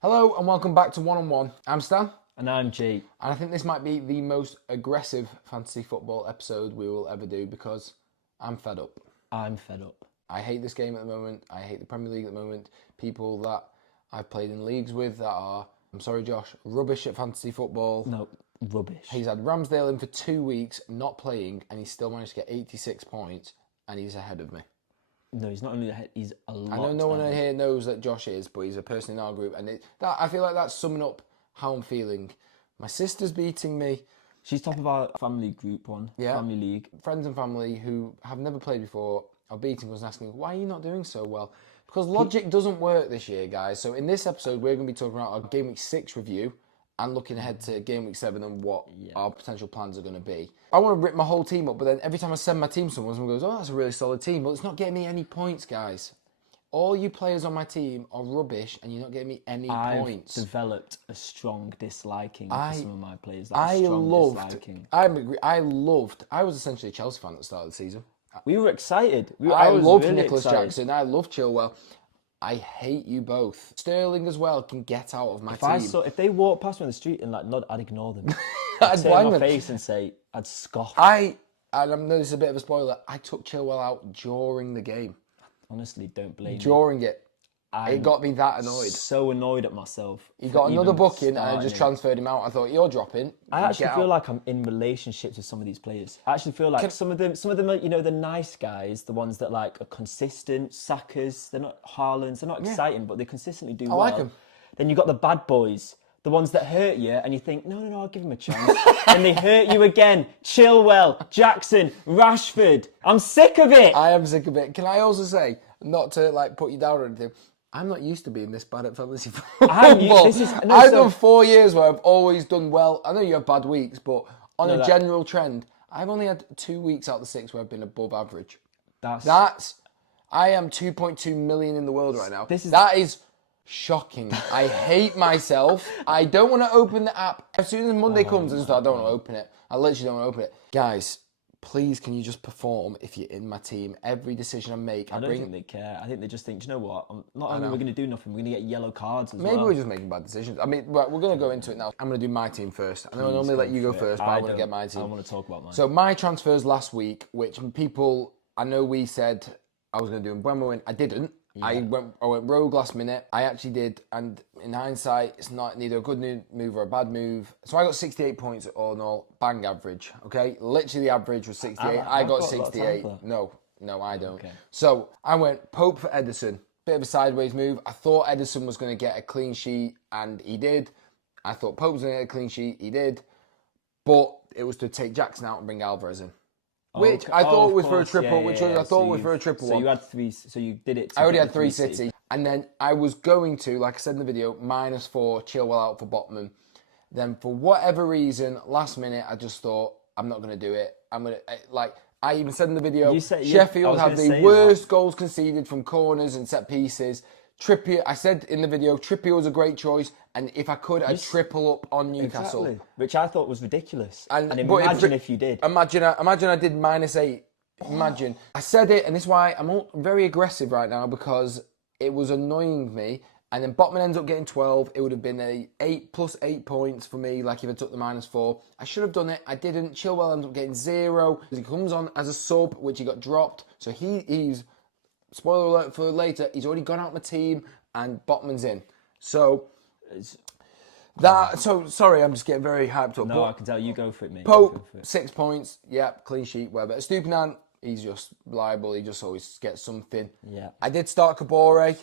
Hello and welcome back to One on One. I'm Stan. And I'm G. And I think this might be the most aggressive fantasy football episode we will ever do because I'm fed up. I'm fed up. I hate this game at the moment. I hate the Premier League at the moment. People that I've played in leagues with that are, I'm sorry Josh, rubbish at fantasy football. No, rubbish. He's had Ramsdale in for 2 weeks not playing and he's still managed to get 86 points and he's ahead of me. No, he's not only ahead, he's a lot. I know no one here knows that Josh is, but he's a person in our group, and I feel like that's summing up how I'm feeling. My sister's beating me. She's top of our family group one, family league. Friends and family who have never played before are beating us and asking, why are you not doing so well? Because logic doesn't work this year, guys. So in this episode, we're going to be talking about our Gameweek 6 review and looking ahead to Gameweek 7 and what our potential plans are going to be. I want to rip my whole team up, but then every time I send my team someone goes, oh, that's a really solid team. But it's not getting me any points, guys. All you players on my team are rubbish and you're not getting me any points. I've developed a strong disliking for some of my players. I was essentially a Chelsea fan at the start of the season. We were excited. I loved really Nicholas excited. Jackson. I loved Chilwell. I hate you both. Sterling as well can get out of my team. If they walk past me on the street and nod, I'd ignore them. I'd turn blind my them. face and say, I'd scoff. And I know this is a bit of a spoiler, I took Chilwell out during the game. Honestly, don't blame me. During it. It got me that annoyed. So annoyed at myself. He got another booking and I just transferred him out. I thought, you're dropping. I actually feel like I'm in relationships with some of these players. I actually feel like some of them are, the nice guys, the ones that are consistent, Sackers, they're not Haalands, they're not exciting, but they consistently do well. I like them. Then you've got the bad boys, the ones that hurt you and you think, no, I'll give them a chance. And they hurt you again. Chilwell, Jackson, Rashford. I'm sick of it. I am sick of it. Can I also say, not to put you down or anything, I'm not used to being this bad at fantasy football. I've done 4 years where I've always done well. I know you have bad weeks, but on a general trend, I've only had 2 weeks out of the 6 where I've been above average. I am 2.2 million in the world right now. That is shocking. I hate myself. I don't want to open the app. As soon as Monday comes, I don't want to open it. I literally don't want to open it. Guys, please, can you just perform if you're in my team? Every decision I make, I don't think they care. I think they just think, do you know what? Not only are we going to do nothing, we're going to get yellow cards as well. Maybe we're just making bad decisions. I mean, right, we're going to go into it now. I'm going to do my team first. I know I normally let you go first, but I want to get my team. I want to talk about mine. So my transfers last week, which people, I know we said I was going to do them when we went. I didn't. Yeah. I went rogue last minute. I actually did, and in hindsight, it's not neither a good move or a bad move. So I got 68 points all in all, bang average. Okay, literally the average was 68. I got 68. No, I don't. Okay. So I went Pope for Ederson. Bit of a sideways move. I thought Ederson was going to get a clean sheet, and he did. I thought Pope was going to get a clean sheet, he did. But it was to take Jackson out and bring Alvarez in. Which I thought was for a triple, So you had 3, so you did it. I already had 3 City. And then I was going to, like I said in the video, -4, Chilwell out for Botman. Then for whatever reason, last minute, I just thought, I'm not going to do it. I even said in the video, Sheffield had the worst goals conceded from corners and set pieces. Trippier, I said in the video, Trippier was a great choice, and if I could, I'd triple up on Newcastle. Exactly. Which I thought was ridiculous. And imagine if you did. Imagine I did -8. Imagine. I said it, and this is why I'm very aggressive right now, because it was annoying me. And then Botman ends up getting 12. It would have been a 8 plus 8 points for me, like if I took the -4. I should have done it. I didn't. Chilwell ends up getting 0. He comes on as a sub, which he got dropped. So he's... Spoiler alert for later, he's already gone out my team and Botman's in. So, sorry, I'm just getting very hyped up. No, I can tell. You go for it, mate. Pope, 6 points. Yeah, clean sheet, whatever. Stupinan, he's just liable. He just always gets something. Yeah. I did start Kabore.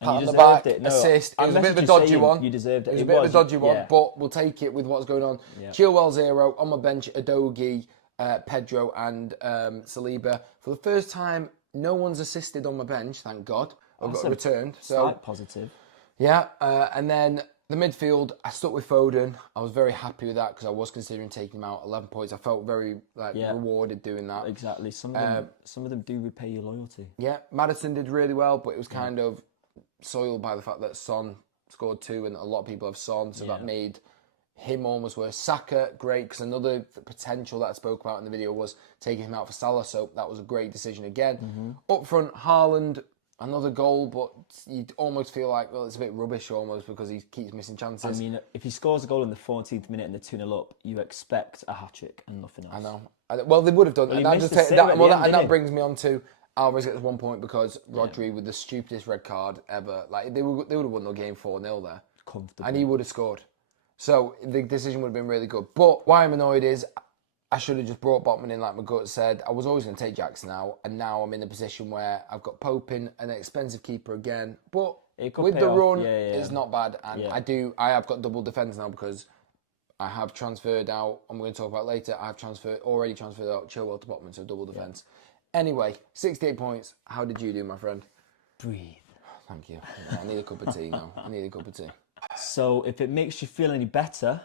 Pat on the back, assist. It was a bit of a dodgy one. You deserved it. It was a bit of a dodgy one, but we'll take it with what's going on. Yeah. Chilwell 0. On my bench, Adogi, Pedro and Saliba. For the first time, no one's assisted on my bench, thank God. I've got returned. Slight positive. Yeah, and then the midfield, I stuck with Foden. I was very happy with that because I was considering taking him out. 11 points. I felt very rewarded doing that. Exactly. Some of them do repay your loyalty. Yeah, Maddison did really well, but it was kind of soiled by the fact that Son scored 2 and a lot of people have Son, so that made him almost worse. Saka, great, because another potential that I spoke about in the video was taking him out for Salah, so that was a great decision again. Up front, Haaland, Another goal, but you almost feel like, well, it's a bit rubbish almost because he keeps missing chances. I mean, if he scores a goal in the 14th minute and they're 2-0 up, you expect a hat-trick and nothing else. I know. Well, they would have done. Well, and he that, missed just the take, sitter that, at well, the that, end, and that didn't he? brings me on to Alvarez gets 1 point because Rodri with the stupidest red card ever. Like they would have won the game 4-0 there. Comfortably. And he would have scored. So the decision would have been really good. But why I'm annoyed is I should have just brought Botman in like my gut said. I was always going to take Jackson out, and now I'm in a position where I've got Pope in, an expensive keeper again. But with the run, it's not bad. And I have got double defence now because I have transferred out, I'm going to talk about later, I have already transferred out Chilwell to Botman, so double defence. Anyway, 68 points. How did you do, my friend? Breathe. Thank you. I need a cup of tea now. I need a cup of tea. So if it makes you feel any better,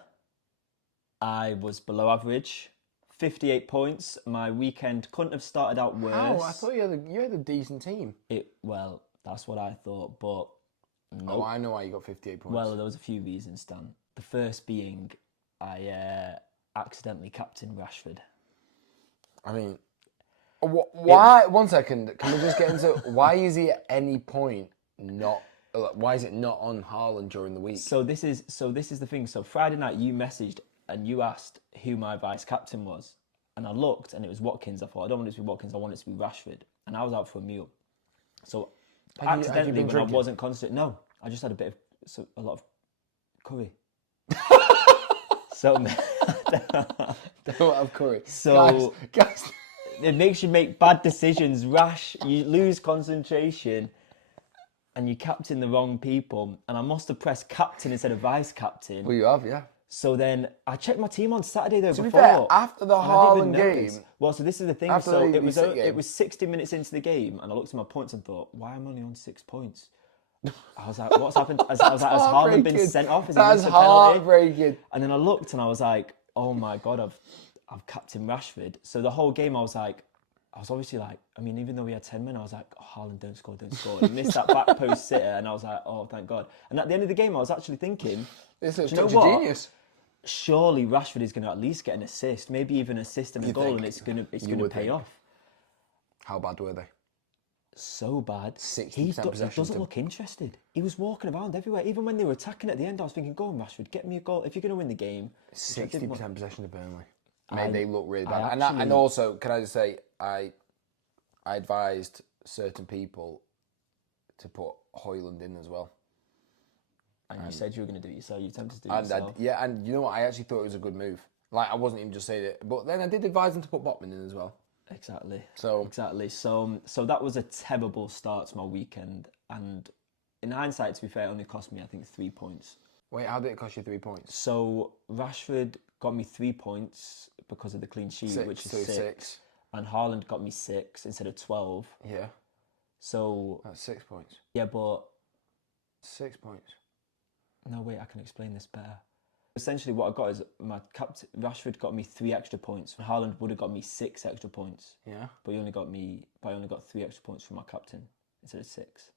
I was below average. 58 points. My weekend couldn't have started out worse. How? I thought you had a decent team. Well, that's what I thought, but no. Oh, I know why you got 58 points. Well, there was a few reasons, Dan. The first being I accidentally captained Rashford. I mean, why? 1 second. Can we just get into why is he at any point not? Why is it not on Haaland during the week? So this is the thing. So Friday night you messaged and you asked who my vice captain was, and I looked and it was Watkins. I thought I don't want it to be Watkins. I want it to be Rashford, and I was out for a meal. So accidentally, when I wasn't concentrating, no, I just had a lot of curry. So don't have curry. So guys. It makes you make bad decisions, rash. You lose concentration, and you captain the wrong people. And I must have pressed captain instead of vice captain. Well, you have, yeah. So then I checked my team on Saturday though. To be fair, after the Haaland game. Well, so this is the thing. So it was 60 minutes into the game, and I looked at my points and thought, why am I only on 6 points? I was like, what's happened? I was like, has Haaland been sent off? That's heartbreaking. And then I looked and I was like, oh my God, I've captained Rashford. So the whole game I was obviously like, I mean, even though we had 10 men, I was like, oh, Haaland, don't score. He missed that back post sitter, and I was like, oh, thank God. And at the end of the game, I was actually thinking, this is such a genius. Surely Rashford is going to at least get an assist, maybe even an assist and a goal, and it's going to pay off. How bad were they? So bad. 60% he possession. Doesn't look interested. He was walking around everywhere. Even when they were attacking at the end, I was thinking, go on, Rashford, get me a goal. If you're going to win the game. 60% possession of Burnley. Made they look really bad. And also, can I just say, I advised certain people to put Højlund in as well. And you said you were going to do it yourself. You attempted to do it yourself. And you know what? I actually thought it was a good move. Like, I wasn't even just saying it. But then I did advise them to put Botman in as well. Exactly. So that was a terrible start to my weekend. And in hindsight, to be fair, it only cost me, I think, 3 points. Wait, how did it cost you 3 points? So Rashford got me 3 points because of the clean sheet, which is 6. And Haaland got me 6 instead of 12. Yeah. So that's 6 points. Yeah, but 6 points. No, wait, I can explain this better. Essentially, what I got is my captain Rashford got me 3 extra points. Haaland would have got me 6 extra points. Yeah. But I only got 3 extra points from my captain instead of 6.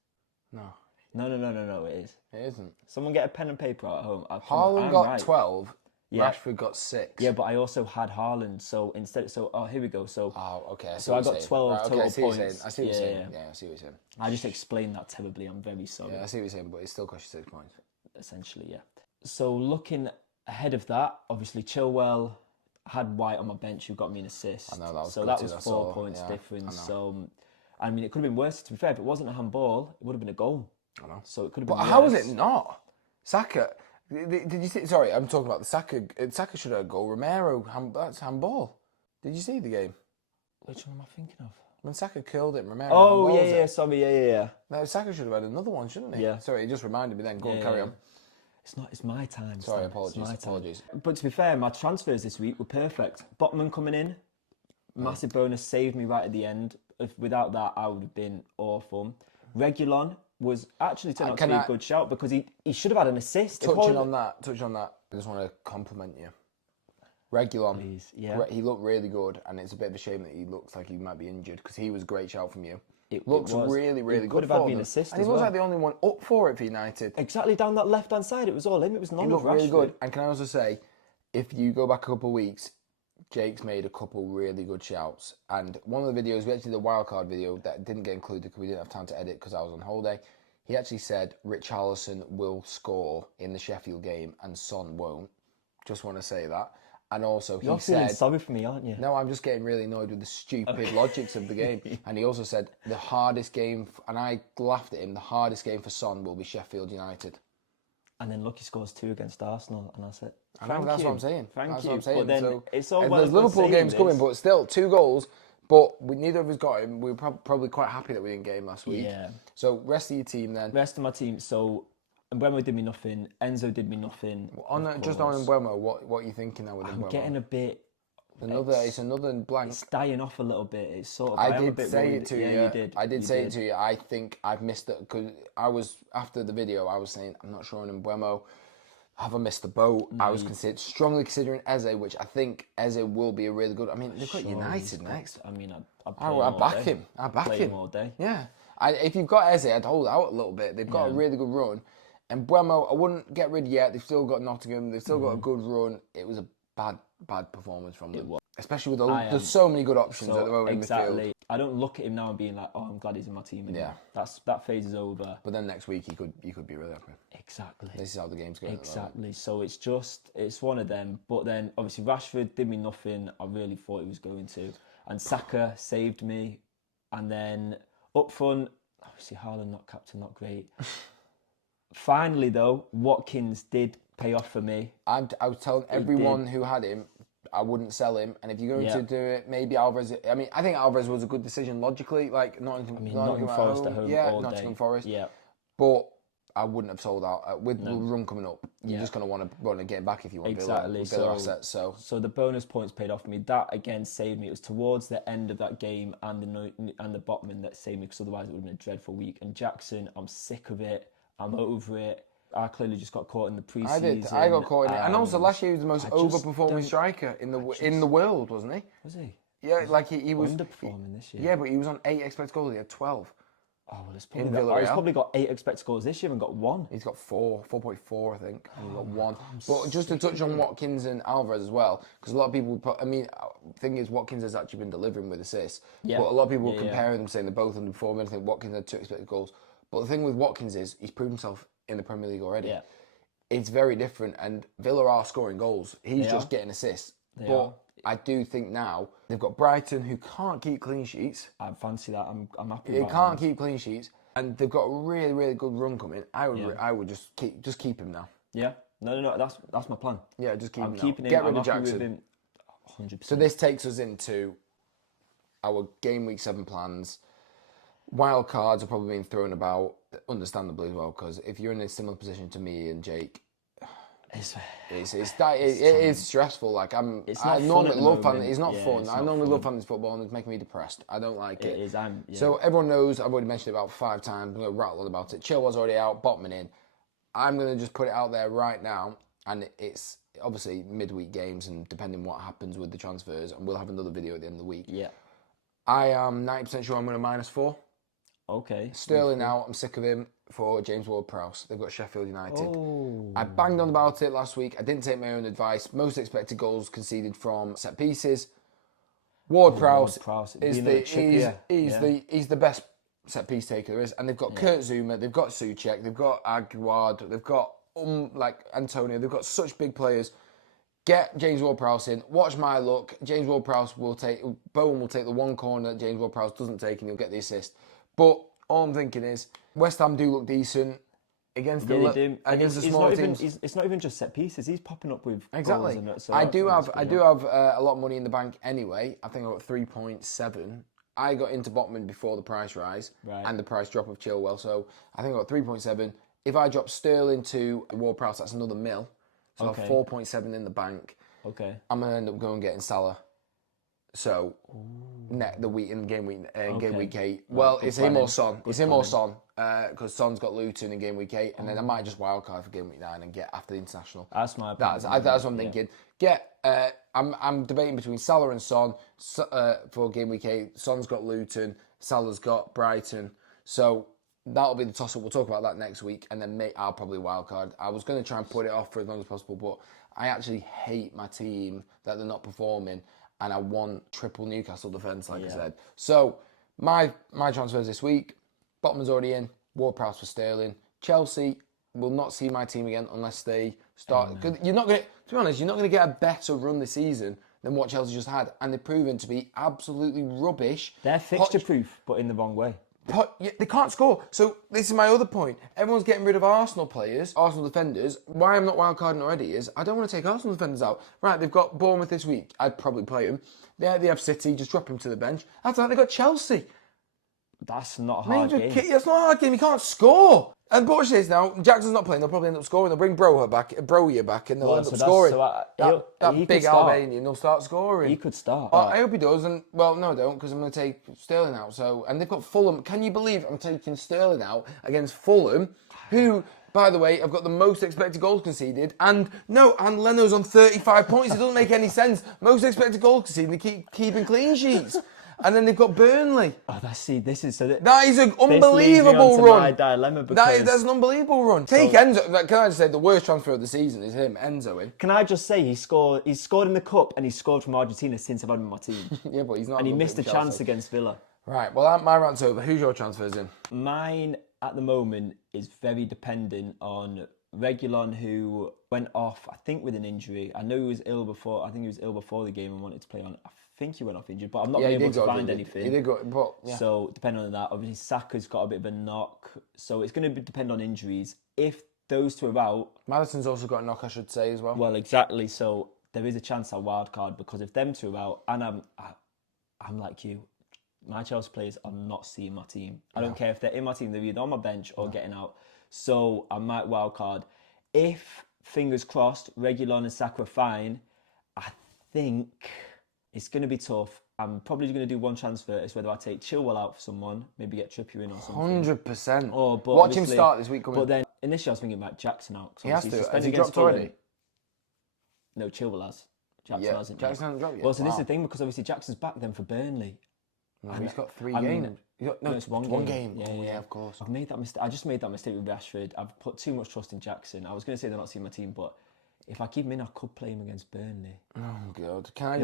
No. No, it is. It isn't. Someone get a pen and paper out at home. Haaland got 12. Yeah. Rashford got 6. Yeah, but I also had Haaland, so here we go. So okay. So I got 12 total points. I see what you're saying. Yeah, I see what you're saying. I just explained that terribly. I'm very sorry. Yeah, I see what you're saying, but it still cost you 6 points. Essentially, yeah. So looking ahead of that, obviously Chilwell had White on my bench who got me an assist. I know, that was so that was 4 points difference. So I mean, it could have been worse. To be fair, if it wasn't a handball, it would have been a goal. I know. So it could have been. But how was it not? Saka. Did you see? Sorry, I'm talking about the Saka. Saka should have a goal. Romero, that's handball. Did you see the game? Which one am I thinking of? When Saka killed it, Romero. Oh yeah. Sorry, yeah. No, Saka should have had another one, shouldn't he? Yeah. Sorry, it just reminded me. Then go on, carry on. It's my time. Sorry, apologies. But to be fair, my transfers this week were perfect. Botman coming in, massive bonus, saved me right at the end. Without that, I would have been awful. Regulon was actually turned out to be a good shout because he should have had an assist. Touching on that, I just want to compliment you. Regulon, please, yeah. He looked really good, and it's a bit of a shame that he looks like he might be injured because he was a great shout from you. It looks really good. Could have had an assist, and he was like the only one up for it for United. Exactly, down that left-hand side, it was all him. It was none of Rashford. Really good. And can I also say, if you go back a couple of weeks, Jake's made a couple really good shouts. And one of the videos, we actually did a wildcard video that didn't get included because we didn't have time to edit because I was on holiday. He actually said Richarlison will score in the Sheffield game and Son won't. Just want to say that. And also he You're said... feeling sorry for me, aren't you? No, I'm just getting really annoyed with the stupid logics of the game. And he also said the hardest game, and I laughed at him, the hardest game for Son will be Sheffield United. And then Lucky scores 2 against Arsenal, and that's it. I know, that's what I'm saying. Thank That's you. what I'm saying. But then So, it's all well there's and good Liverpool saying games this. coming, but still 2 goals. But neither of us got him. We were probably quite happy that we didn't get him last week. Yeah. So rest of your team then. Rest of my team. So Mbeumo did me nothing. Enzo did me nothing. Just on Mbeumo, what are you thinking now with Mbeumo? I'm getting a bit. It's another blank. It's dying off a little bit. It's sort of. I am a did bit say worried. it to you. Yeah, you did. I did say it to you. I think I've missed it because I was after the video. I was saying I'm not sure on Mbeumo. Have I missed the boat? I was strongly considering Eze, which I think Eze will be a really good. I mean, they've got United next. I mean, I back him. I back him all day. Yeah. If you've got Eze, I'd hold out a little bit. They've got a really good run. And Mbeumo, I wouldn't get rid yet. They've still got Nottingham. They've still got a good run. It was a bad performance from them. Especially with there's so many good options at the moment in midfield. I don't look at him now and being like, oh, I'm glad he's in my team anymore. Yeah. That phase is over. But then next week he could be really happy. Exactly. This is how the game's going. Exactly. So it's one of them. But then obviously Rashford did me nothing. I really thought he was going to. And Saka saved me. And then up front, obviously Haaland not captain, not great. Finally though, Watkins did pay off for me. I was telling everyone who had him, I wouldn't sell him. And if you're going to do it, maybe Alvarez. I mean, I think Alvarez was a good decision logically. Like Nottingham Forest at home. All Nottingham day. Forest. Yeah. But I wouldn't have sold out with the run coming up. You're just going to want to get him back if you want to build assets. So the bonus points paid off for me. That again saved me. It was towards the end of that game and the Botman that saved me because otherwise it would have been a dreadful week. And Jackson, I'm sick of it. I'm over it. I clearly just got caught in the pre-season. I got caught in it. And also last year he was the most overperforming striker in the world, wasn't he? Was he? Yeah, like he was underperforming this year. Yeah, but he was on 8 expected goals. He had 12. Oh well, he's probably got 8 expected goals this year and got 1. He's got 4.4, I think. And he got 1. But just to touch on Watkins and Alvarez as well, because a lot of people. The thing is, Watkins has actually been delivering with assists. Yeah. But a lot of people compare them, saying they're both underperforming. I think Watkins had 2 expected goals. But the thing with Watkins is he's proved himself in the Premier League already. Yeah. It's very different, and Villa are scoring goals. He's just getting assists. I do think now they've got Brighton, who can't keep clean sheets. I fancy that. I'm happy. They can't keep clean sheets, and they've got a really, really good run coming. I would just keep him now. Yeah. No. That's my plan. Yeah, just keep him. I'm keeping him. Get rid of Jackson. 100%. So this takes us into our game week 7 plans. Wild cards are probably being thrown about, understandably as well, because if you're in a similar position to me and Jake, it is stressful. Like I normally love fantasy. It's not fun. I normally love fantasy football, and it's making me depressed. I don't like it. It is. So everyone knows. I've already mentioned it about 5 times. I'm going to rattle on about it. Chilwell's already out. Botman in. I'm going to just put it out there right now, and it's obviously midweek games, and depending what happens with the transfers, and we'll have another video at the end of the week. Yeah. I am 90% sure I'm going to -4. Okay. Sterling out. I'm sick of him for James Ward-Prowse. They've got Sheffield United. I banged on about it last week. I didn't take my own advice. Most expected goals conceded from set pieces. Ward-Prowse is the best set piece taker there is. And they've got Kurt Zouma, they've got Souček, they've got Aguard, they've got Antonio. They've got such big players. Get James Ward-Prowse in. Watch my luck. James Ward-Prowse Bowen will take the one corner that James Ward-Prowse doesn't take, and he'll get the assist. But all I'm thinking is West Ham do look decent against the smaller teams. It's not even just set pieces. He's popping up with exactly. goals in it, so I do have a lot of money in the bank anyway. I think I got 3.7. I got into Botman before the price rise and the price drop of Chilwell, so I think I got 3.7. If I drop Sterling to Ward-Prowse, that's another mil. So I have 4.7 in the bank. Okay. I'm gonna end up going getting Salah. So, the week in game week 8. Well, it's him or Son. It's him or Son because Son's got Luton in game week 8, and then I might just wildcard for game week 9 and get after the international. That's my. That's what I'm thinking. I'm debating between Salah and Son for game week 8. Son's got Luton. Salah's got Brighton. So that'll be the toss up. We'll talk about that next week, and then I'll probably wildcard. I was going to try and put it off for as long as possible, but I actually hate my team that they're not performing. and I want triple Newcastle defence, like I said. So my transfers this week, Botman's already in, Ward-Prowse for Sterling. Chelsea will not see my team again unless they start. Cause you're not going to be honest, you're not going to get a better run this season than what Chelsea just had, and they've proven to be absolutely rubbish. They're fixture proof, but in the wrong way. They can't score. So this is my other point. Everyone's getting rid of Arsenal players, Arsenal defenders. Why I'm not wildcarding already is I don't want to take Arsenal defenders out. Right, they've got Bournemouth this week. I'd probably play them. They have City, just drop them to the bench. That's like they've got Chelsea. That's not a hard game. That's not a hard game. You can't score. And Bush is now, Jackson's not playing. They'll probably end up scoring. They'll bring Broja back, and they'll end up scoring. That big Albanian, they'll start scoring. He could start. I hope he does. And well, no, I don't, because I'm going to take Sterling out. So, and they've got Fulham. Can you believe I'm taking Sterling out against Fulham, who, by the way, have got the most expected goals conceded? And Leno's on 35 points. It doesn't make any sense. Most expected goals conceded. They keeping clean sheets. And then they've got Burnley. This is that is an unbelievable run. My dilemma because that's an unbelievable run. Take Enzo. Can I just say the worst transfer of the season is him, Enzo. Can I just say he's scored in the cup and he's scored from Argentina since I've had him in my team. Yeah, but he's not. And he missed a chance against Villa. Right. Well, my rant's over. Who's your transfers in? Mine at the moment is very dependent on Reguilon, who went off, I think, with an injury. I know he was ill before. I think he was ill before the game and wanted to play on. I think he went off injured, but I'm not able to find anything. He did go, but yeah. So depending on that, obviously Saka's got a bit of a knock, so it's going to depend on injuries. If those two are out, Madison's also got a knock, I should say as well. Well, exactly. So there is a chance I wildcard because if them two are out, and I'm like you, my Chelsea players are not seeing my team. I don't care if they're in my team; they're either on my bench or getting out. So I might wildcard. If fingers crossed, Reguilon and Saka are fine, I think it's going to be tough. I'm probably going to do one transfer. It's whether I take Chilwell out for someone, maybe get Trippier in or something. 100%. Watch him start this week. But then initially I was thinking about Jackson out. He has to. Has he dropped already? No, Chilwell has. Jackson hasn't. Jackson hasn't dropped yet. Well, so this is the thing because obviously Jackson's back then for Burnley. No, he's got 3 games. It's one game. Yeah, of course. I've made that mistake. I just made that mistake with Rashford. I've put too much trust in Jackson. I was going to say they're not seeing my team, but if I keep him in, I could play him against Burnley. Oh God! Can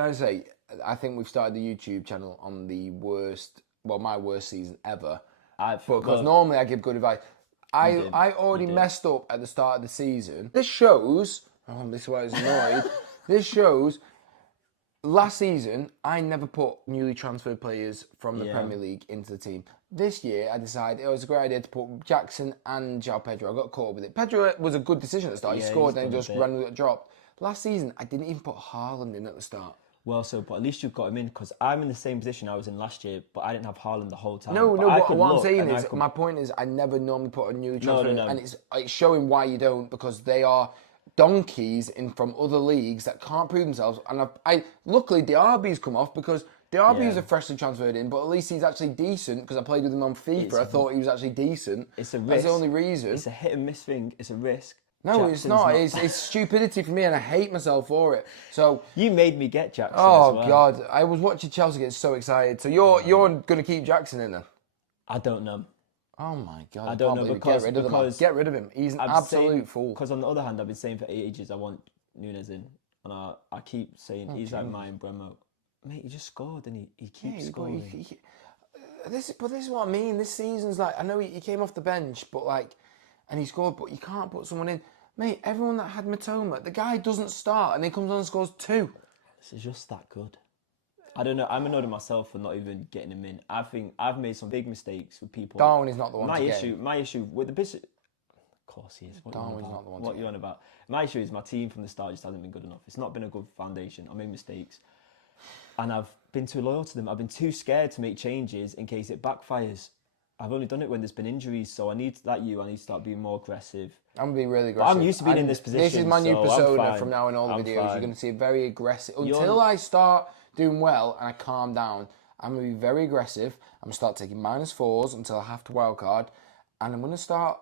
I say? I think we've started the YouTube channel on the worst. Well, my worst season ever. Because normally I give good advice. I already messed up at the start of the season. This shows. Oh, this is why I was annoyed. This shows. Last season, I never put newly transferred players from the Premier League into the team. This year, I decided it was a great idea to put Jackson and João Pedro. I got caught with it. Pedro was a good decision at the start. He scored and then just randomly got dropped. Last season, I didn't even put Haaland in at the start. Well, but at least you've got him in because I'm in the same position I was in last year, but I didn't have Haaland the whole time. What I'm saying is, my point is, I never normally put a newly transferred, and it's showing why you don't because they are donkeys from other leagues that can't prove themselves. And luckily Diaby's come off because Diaby is a freshly transferred in, but at least he's actually decent because I played with him on FIFA. I thought he was actually decent. It's a risk. That's the only reason. It's a hit and miss thing. It's a risk. No, it's not. It's stupidity for me, and I hate myself for it. So you made me get Jackson. Oh as well. God, I was watching Chelsea get so excited. So you're going to keep Jackson in then? I don't know. Oh my God! I don't know because get rid of him. He's an absolute fool. Because on the other hand, I've been saying for ages I want Nunes in, and I keep saying he's like my Bremo. Mate, he just scored and he keeps scoring. This is what I mean. This season's like I know he came off the bench, but and he scored, but you can't put someone in. Mate, everyone that had Matoma, the guy doesn't start and he comes on and scores 2. This is just that good. I don't know. I'm annoyed at myself for not even getting him in. I think I've made some big mistakes with people. Darwin is not the one My issue with the business... Of course he is. Darwin's not the one What are you on about? My issue is my team from the start just hasn't been good enough. It's not been a good foundation. I made mistakes. And I've been too loyal to them. I've been too scared to make changes in case it backfires. I've only done it when there's been injuries, so I need to start being more aggressive. I'm going to be really aggressive. But I'm used to being in this position. This is my new persona from now in all the videos. You're going to see a very aggressive... Until I start doing well and I calm down, I'm going to be very aggressive. I'm going to start taking -4s until I have to wildcard. And I'm going to start...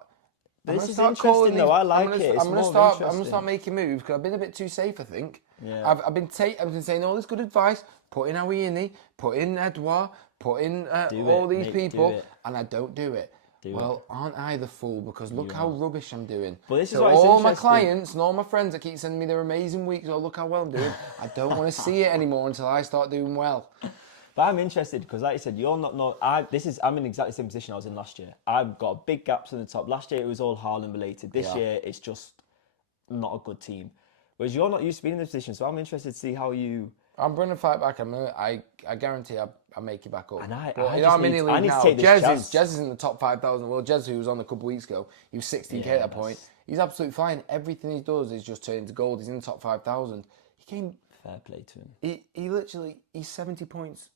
This is interesting though, I like it. I'm going to start making moves because I've been a bit too safe, I think. Yeah. I've been saying all this good advice. Put in Awini, put in Edouard, put in all these people, and I don't do it. Well, aren't I the fool? Because look how rubbish I'm doing. But this is so why it's all my interesting. clients and all my friends that keep sending me their amazing weeks, oh, look how well I'm doing. I don't want to see it anymore until I start doing well. But I'm interested because, like you said, you're not. No, I'm in exactly the same position I was in last year. I've got big gaps in the top. Last year it was all Haaland related. This year it's just not a good team. Whereas you're not used to being in this position, so I'm interested to see how you. I'm going to fight back. I guarantee I make it back up. And I but, just I'm need, in I league need now. to take this chance. Jez is in the top 5,000 world. Jez, who was on a couple of weeks ago, he was 16k at that point. He's absolutely fine. Everything he does is just turn into gold. He's in the top 5,000. He came. Fair play to him. He's 70 points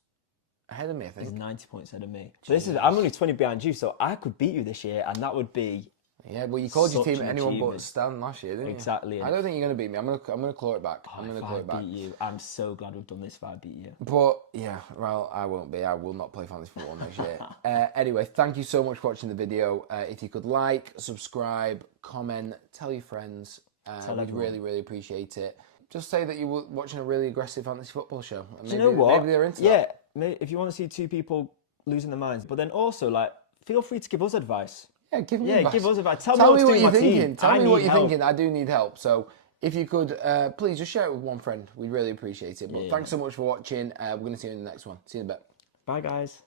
ahead of me, I think. He's 90 points ahead of me. But I'm only 20 behind you, so I could beat you this year, and that would be. Yeah, well, you called your team an anyone achievement. but Stan last year, didn't you? Exactly. I don't think you're going to beat me. I'm going to claw it back. I'm going to claw it back. Beat you. I'm so glad we've done this if I beat you. But yeah, well, I won't be. I will not play fantasy football next year. Anyway, thank you so much for watching the video. If you could like, subscribe, comment, tell your friends. We'd really, really appreciate it. Just say that you were watching a really aggressive fantasy football show. Do you know what? Maybe they're into that. Yeah, if you want to see two people losing their minds, but then also feel free to give us advice. Yeah, give me advice. Give us advice. Tell me what you're thinking. Team. Tell me what you're thinking. I do need help. So if you could, please just share it with one friend. We'd really appreciate it. But thanks so much for watching. We're going to see you in the next one. See you in a bit. Bye, guys.